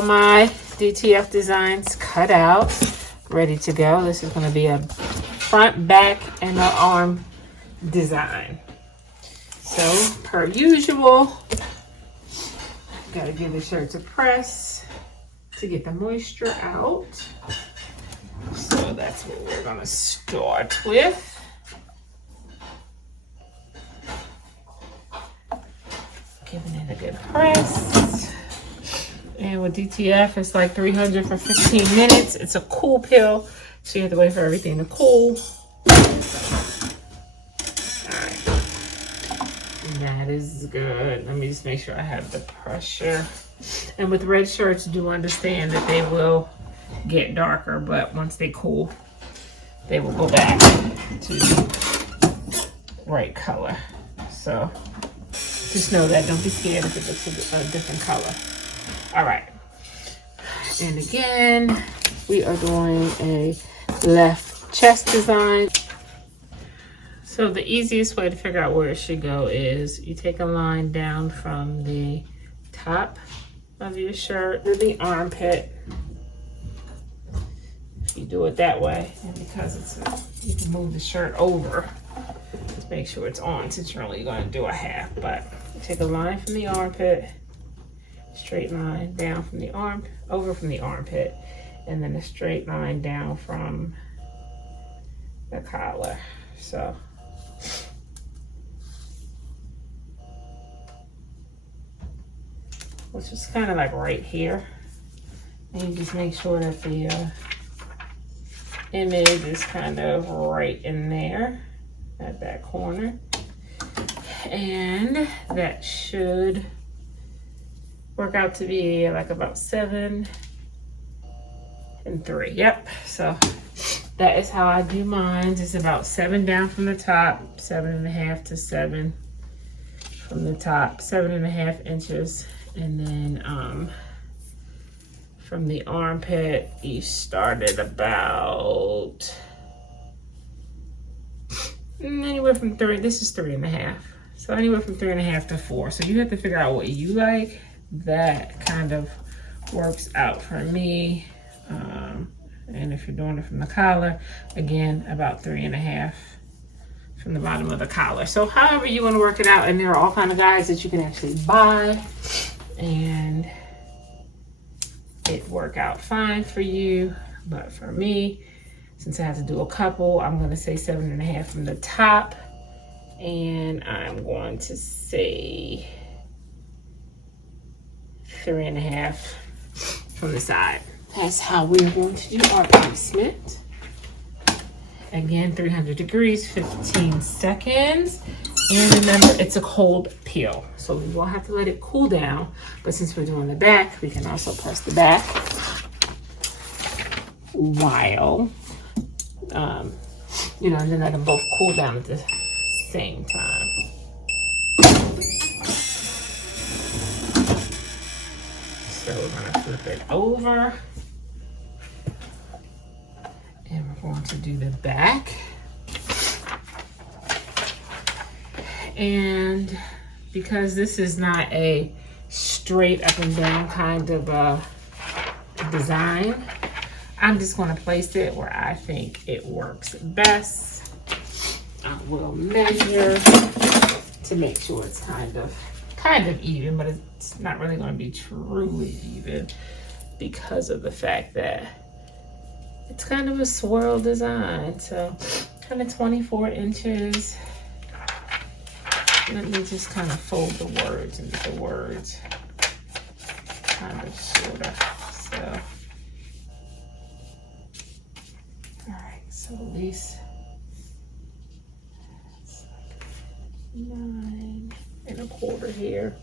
all my DTF designs cut out, ready to go. This is going to be a front, back, and an arm design. So, per usual, got to give the shirt a press to get the moisture out. So that's what we're going to start with. Giving it a good press. And with DTF, it's like 300 for 15 minutes. It's a cool pill, so you have to wait for everything to cool. Alright. That is good. Let me just make sure I have the pressure. And with red shirts, do understand that they will get darker, but once they cool, they will go back to the right color. So just know that. Don't be scared if it looks a different color. All right. And again, we are doing a left chest design. So the easiest way to figure out where it should go is you take a line down from the top of your shirt to the armpit. You do it that way, and because you can move the shirt over to make sure it's on, since you're only going to do a half. But you take a line from the armpit, straight line down from the arm, over from the armpit, and then a straight line down from the collar. So which is kind of like right here, and you just make sure that the image is kind of right in there at that corner, and that should work out to be like about 7 and 3. Yep. So that is how I do mine. It's about 7 down from the top, 7.5 to 7 from the top, 7.5 inches, and then from the armpit, you started about anywhere from 3. This is 3.5. So anywhere from 3.5 to 4. So you have to figure out what you like. That kind of works out for me. And if you're doing it from the collar, again, about 3.5 from the bottom of the collar. So however you want to work it out, and there are all kind of guides that you can actually buy, and it work out fine for you. But for me, since I have to do a couple, I'm going to say 7.5 from the top, and I'm going to say 3.5 from the side. That's how we're going to do our placement. Again, 300 degrees, 15 seconds. And remember, it's a cold peel, so we will have to let it cool down. But since we're doing the back, we can also press the back while, and then let them both cool down at the same time. So we're gonna flip it over, and we're going to do the back. And because this is not a straight up and down kind of design, I'm just going to place it where I think it works best. I will measure to make sure it's kind of even, but it's not really going to be truly even because of the fact that it's kind of a swirl design. So kind of 24 inches. Let me just kind of fold the words into the words, kind of, sort of. So, all right, so at least it's like 9.25 here,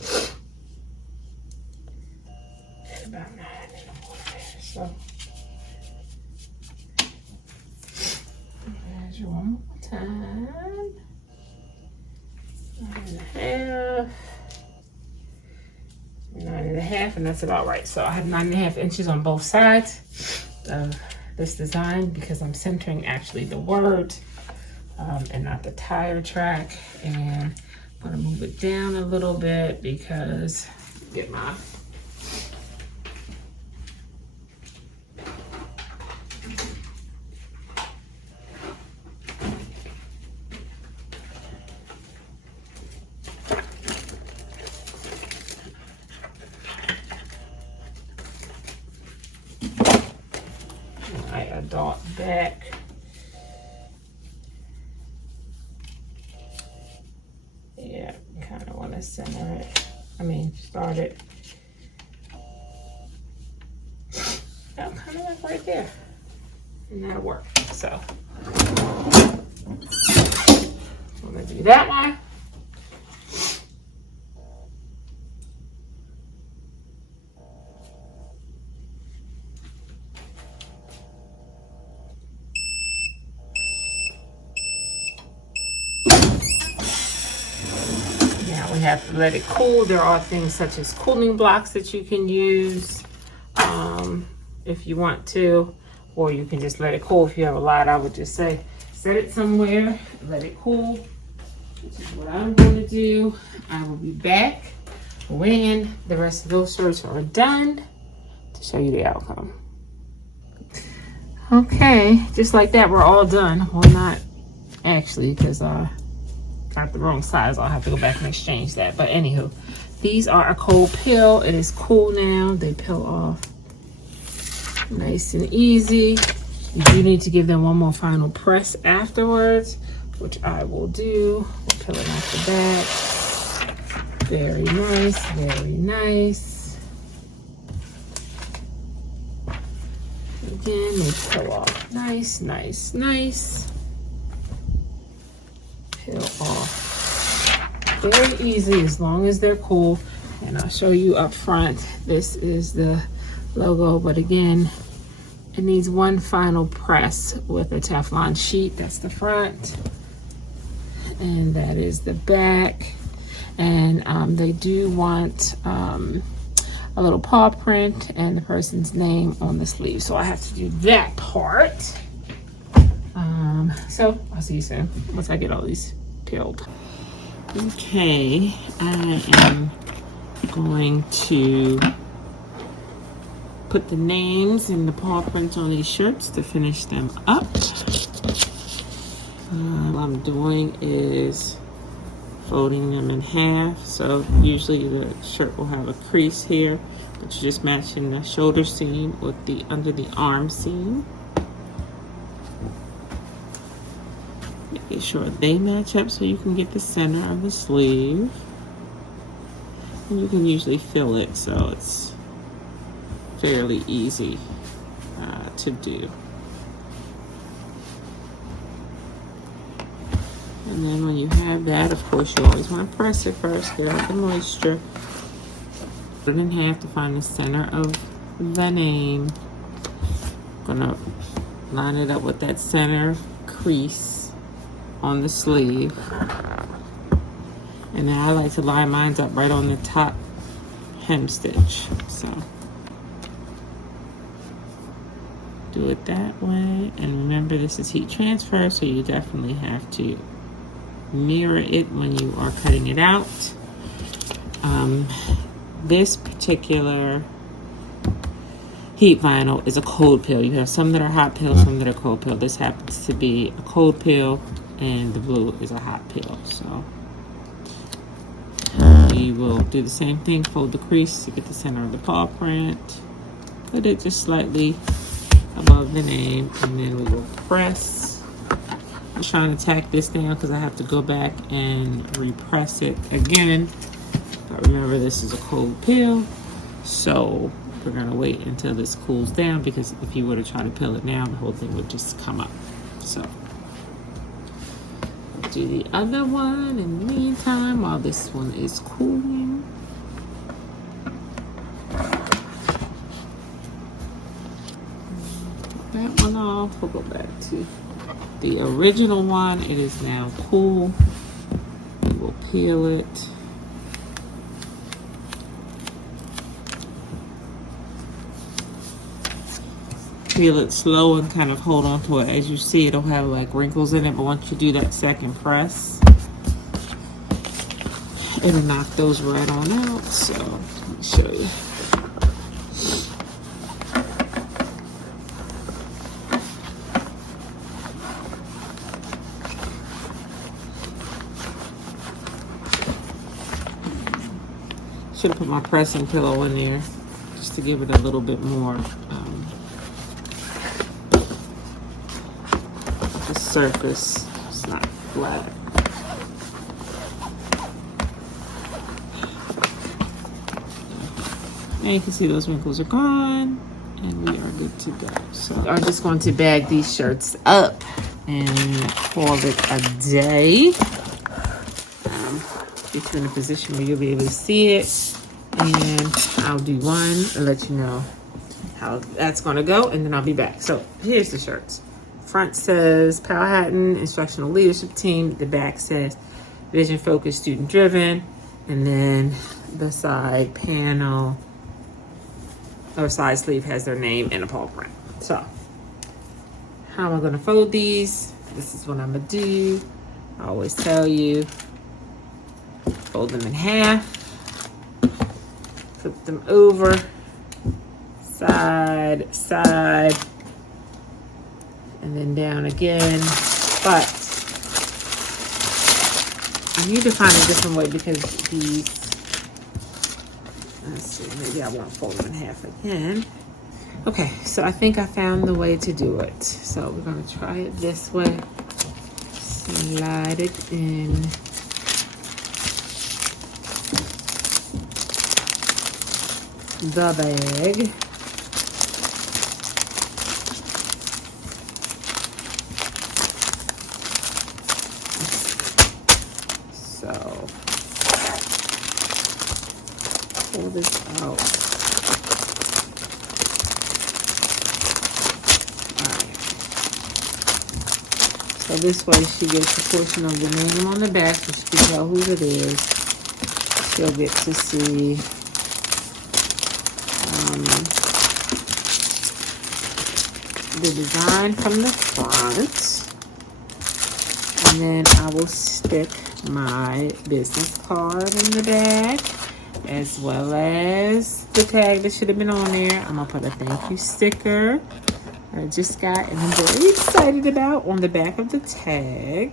and about 9.25 there. So, measure one more time. 9.5, 9.5, and that's about right. So I have 9.5 inches on both sides of this design because I'm centering actually the words and not the tire track. And I'm gonna move it down a little bit because get my back. Yeah, kind of want to center it. Start it. Oh, kind of like right there. And that'll work. So, I'm going to do that one. We have to let it cool. There are things such as cooling blocks that you can use if you want to, or you can just let it cool. If you have a lot, I would just say set it somewhere, let it cool, which is what I'm going to do. I will be back when the rest of those shirts are done to show you the outcome. Okay, just like that, we're all done. Well, not actually, because got the wrong size. I'll have to go back and exchange that. But anywho, these are a cold peel. It is cool now. They peel off nice and easy. You do need to give them one more final press afterwards, which I will do. We'll peel it off the back. Very nice, very nice. Again, they peel off nice, nice, nice. Peel off very easy as long as they're cool. And I'll show you up front. This is the logo, but again, it needs one final press with a Teflon sheet. That's the front, and that is the back. And they do want a little paw print and the person's name on the sleeve, so I have to do that part. So I'll see you soon once I get all these peeled. Okay, I am going to put the names and the paw prints on these shirts to finish them up. What I'm doing is folding them in half. So usually the shirt will have a crease here, but you're just matching the shoulder seam with the under the arm seam. Making sure they match up so you can get the center of the sleeve. And you can usually fill it, so it's fairly easy to do. And then when you have that, of course, you always want to press it first, get out the moisture. Put it in half to find the center of the name. Gonna line it up with that center crease on the sleeve. And then I like to line mine up right on the top hem stitch. So do it that way. And remember, this is heat transfer, so you definitely have to mirror it when you are cutting it out. This particular heat vinyl is a cold peel. You have some that are hot peel, some that are cold peel. This happens to be a cold peel, and the blue is a hot peel. So you will do the same thing, fold the crease to get the center of the paw print, put it just slightly above the name, and then we will press. I'm trying to tack this down because I have to go back and repress it again. But remember, this is a cold peel, so we're gonna wait until this cools down, because if you were to try to peel it now, the whole thing would just come up. So I'll do the other one in the meantime while this one is cooling. That one off. We'll go back to the original one. It is now cool. We will peel it. Peel it slow and kind of hold on to it. As you see, it'll have like wrinkles in it, but once you do that second press, it'll knock those right on out. So let me show you. Should have put my pressing pillow in there just to give it a little bit more surface. It's not flat. And you can see those wrinkles are gone, and we are good to go. So I'm just going to bag these shirts up and call it a day. Get you in a position where you'll be able to see it, and I'll do one and let you know how that's going to go, and then I'll be back. So here's the shirts. Front says Powhatan Instructional Leadership Team. The back says Vision Focused Student Driven, and then the side panel or side sleeve has their name and a paw print. So how am I going to fold these? This is what I'm going to do. I always tell you, fold them in half, flip them over, side, side, and then down again. But I need to find a different way because these, let's see, maybe I won't fold them in half again. Okay, so I think I found the way to do it. So we're gonna try it this way. Slide it in. The bag. So pull this out. Alright. So this way she gets a portion of the name on the back so she can tell who it is. She'll get to see the design from the front, and then I will stick my business card in the back as well as the tag that should have been on there. I'm gonna put a thank you sticker I just got and I'm very excited about on the back of the tag.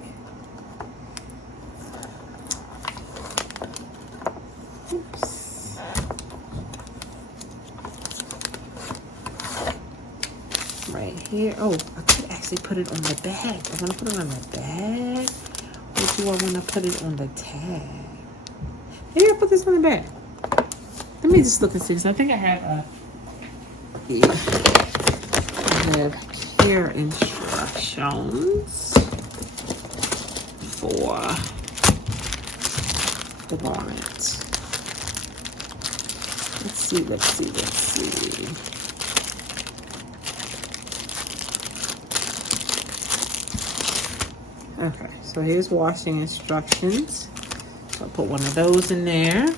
Oops. Right here. Oh, I could actually put it on the bag. I want to put it on the bag. Or do I want to put it on the tag? Maybe I'll put this on the bag. Let me just look and see. So I think I have I have care instructions for the garment. Let's see. Okay, so here's washing instructions. So I'll put one of those in there.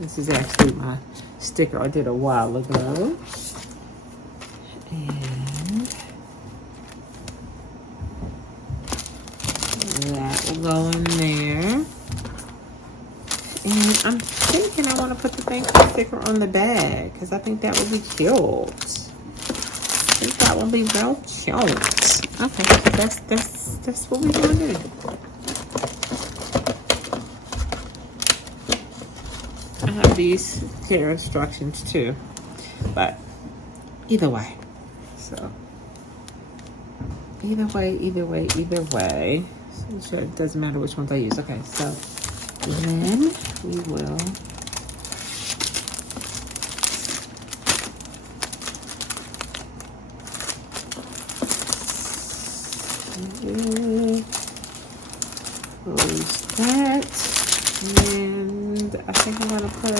This is actually my sticker I did a while ago. And that will go in there. And I'm thinking I want to put the thank you sticker on the bag because I think that would be cute. I think that would be real cute. Okay, that's what we're gonna do. I have these care instructions too, but either way. So either way. So it doesn't matter which ones I use. Okay, so then we will. Close that, and I think I'm gonna put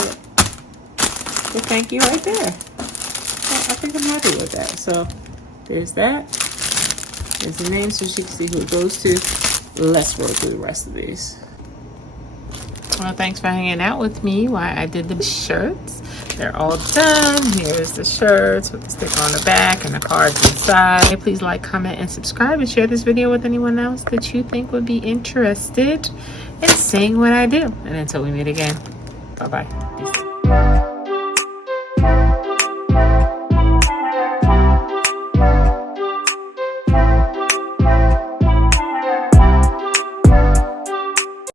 the thank you right there. I think I'm happy with that. So there's that. There's the name so she can see who it goes to. Let's roll through the rest of these. Well, thanks for hanging out with me while I did the shirts. They're all done. Here's the shirts with the sticker on the back and the cards inside. Please like, comment, and subscribe, and share this video with anyone else that you think would be interested in seeing what I do. And until we meet again, bye-bye. Peace.